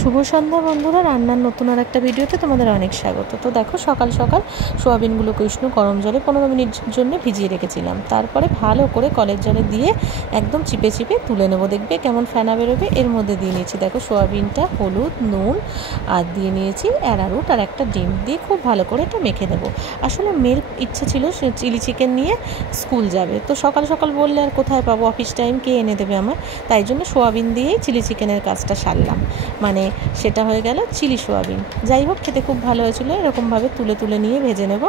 শুভ সন্ধ্যা বন্ধুরা, রান্নার নতুন আর একটা ভিডিওতে তোমাদের অনেক স্বাগত। তো দেখো, সকাল সকাল সোয়াবিনগুলোকে উষ্ণ গরম জলে 15 মিনিটের জন্য ভিজিয়ে রেখেছিলাম। তারপরে ভালো করে কলের জলে দিয়ে একদম চিপে চিপে তুলে নেবো। দেখবে কেমন ফেনা বেরোবে। এর মধ্যে দিয়ে নিয়েছি দেখো সোয়াবিনটা, হলুদ, নুন আর দিয়ে নিয়েছি অ্যারারুট আর একটা ডিম দিয়ে খুব ভালো করে এটা মেখে দেবো। আসলে মেয়ের ইচ্ছে ছিল সে চিলি চিকেন নিয়ে স্কুল যাবে, তো সকাল সকাল বললে আর কোথায় পাবো, অফিস টাইম কে এনে দেবে আমার, তাই জন্য সোয়াবিন দিয়েই চিলি চিকেনের কাজটা সারলাম। মানে সেটা হয়ে গেল চিলি সোয়াবিন। যাই হোক, খেতে খুব ভালো হয়েছিল। এরকমভাবে তুলে তুলে নিয়ে ভেজে নেব।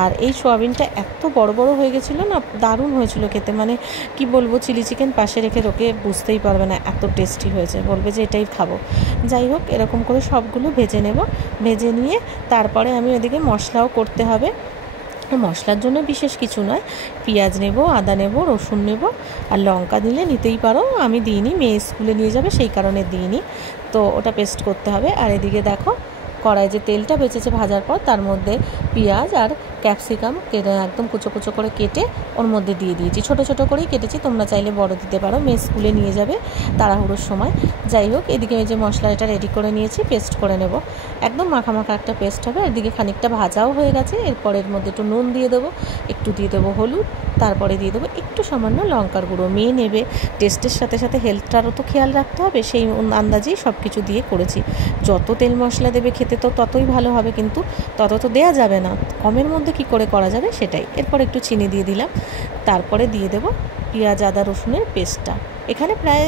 আর এই সোয়াবিনটা এত বড় বড় হয়ে গেছিলো না, দারুণ হয়েছিল খেতে। মানে কি বলবো, চিলি চিকেন পাশে রেখে ওকে বুঝতেই পারবে না, এত টেস্টি হয়েছে, বলবে যে এটাই খাবো। যাই হোক, এরকম করে সবগুলো ভেজে নেব। ভেজে নিয়ে তারপরে আমি ওদিকে মশলাও করতে হবে। মশলার জন্য বিশেষ কিছু নয়, পেঁয়াজ নেব, আদা নেব, রসুন নেব আর লঙ্কা দিলে নিতেই পারো, আমি দিইনি, মেয়ে স্কুলে নিয়ে যাবে সেই কারণে দিইনি। তো ওটা পেস্ট করতে হবে। আর এদিকে দেখো, কড়াই যে তেলটা বেঁচেছে ভাজার পর, তার মধ্যে পেঁয়াজ আর ক্যাপসিকাম কেটে একদম কুচো কুচো করে কেটে ওর মধ্যে দিয়ে দিয়েছি। ছোটো ছোটো করেই কেটেছি, তোমরা চাইলে বড় দিতে পারো, মেয়ে স্কুলে নিয়ে যাবে তাড়াহুড়োর সময়। যাই হোক, এদিকে এই যে মশলা এটা রেডি করে নিয়েছি, পেস্ট করে নেব। একদম মাখা মাখা একটা পেস্ট হবে। এদিকে খানিকটা ভাজাও হয়ে গেছে। এরপর এর মধ্যে একটু নুন দিয়ে দেবো, একটু দিয়ে দেবো হলুদ, তারপরে দিয়ে দেবো একটু সামান্য লঙ্কার গুঁড়ো। মেয়ে নেবে, টেস্টের সাথে সাথে হেলথটারও তো খেয়াল রাখতে হবে, সেই আন্দাজেই সব কিছু দিয়ে করেছি। যত তেল মশলা দেবে খেতে তো ততই ভালো হবে, কিন্তু তত তো দেওয়া যাবে না, কমের মধ্যে কি করে করা যাবে সেটাই। এরপর একটু চিনি দিয়ে দিলাম। তারপরে দিয়ে দেবো পেঁয়াজ আদা রসুনের পেস্টটা। এখানে প্রায়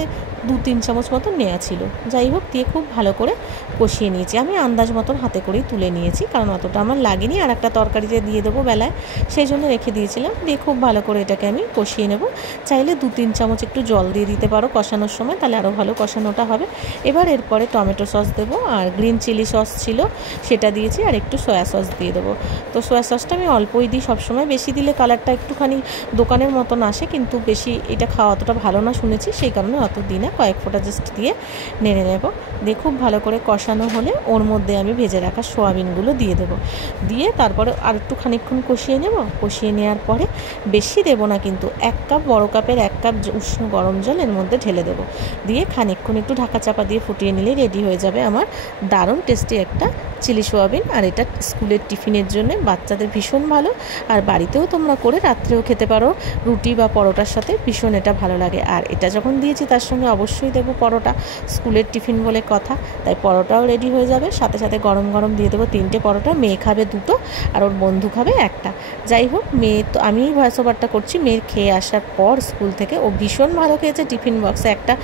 2-3 চামচ মতন নেওয়া ছিল। যাই হোক, দিয়ে খুব ভালো করে কষিয়ে নিয়েছি। আমি আন্দাজ মতন হাতে করেই তুলে নিয়েছি, কারণ অতটা আমার লাগেনি। আর একটা তরকারিতে দিয়ে দেবো বেলায়, সেই জন্য রেখে দিয়েছিলাম। দিয়ে খুব ভালো করে এটাকে আমি কষিয়ে নেব। চাইলে 2-3 চামচ একটু জল দিয়ে দিতে পারো কষানোর সময়, তাহলে আরও ভালো কষানোটা হবে। এবার এরপরে টমেটো সস দেবো, আর গ্রিন চিলি সস ছিল সেটা দিয়েছি, আর একটু সয়া সস দিয়ে দেবো। তো সয়া সসটা আমি অল্পই দিই সবসময়, বেশি দিলে কালারটা একটুখানি দোকানের মতন আসে, কিন্তু বেশি এটা খাওয়া অতটা ভালো না শুনেছি, সেই কারণে অত দিই না, কয়েক ফোঁটা জাস্ট দিয়ে নেড়ে নেব। দিয়ে খুব ভালো করে কষানো হলে ওর মধ্যে আমি ভেজে রাখা সোয়াবিনগুলো দিয়ে দেবো। দিয়ে তারপরে আর একটু খানিকক্ষণ কষিয়ে নেব। কষিয়ে নেওয়ার পরে বেশি দেবো না, কিন্তু 1 কাপ, বড় কাপের 1 কাপ উষ্ণ গরম জল এর মধ্যে ঢেলে দেবো। দিয়ে খানিকক্ষণ একটু ঢাকা চাপা দিয়ে ফুটিয়ে নিলেই রেডি হয়ে যাবে আমার দারুণ টেস্টি একটা চিলি সোয়াবিন। আর এটা স্কুলের টিফিনের জন্য বাচ্চাদের ভীষণ ভালো, আর বাড়িতেও তোমরা করে রাত্রেও খেতে পারো, রুটি বা পরোটার সাথে ভীষণ এটা ভালো লাগে। আর এটা যখন দিয়েছি তার সঙ্গে অবশ্যই দেবো পরোটা, স্কুলের টিফিন বলে কথা, তাই পরোটাও রেডি হয়ে যাবে। সাথে সাথে গরম গরম দিয়ে দেবো 3টে পরোটা, মেয়ে খাবে 2টো আর ওর বন্ধু খাবে 1টা। যাই হোক, মেয়ে তো আমিই ভয়েস ওভারটা করছি, মেয়ের খেয়ে আসার পর স্কুল থেকে ও ভীষণ ভালো খেয়েছে, টিফিন বক্সে একটা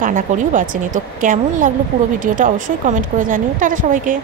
কানাকড়িও বাঁচেনি। তো কেমন লাগলো পুরো ভিডিওটা অবশ্যই কমেন্ট করে জানিও। টাটা সবাইকে।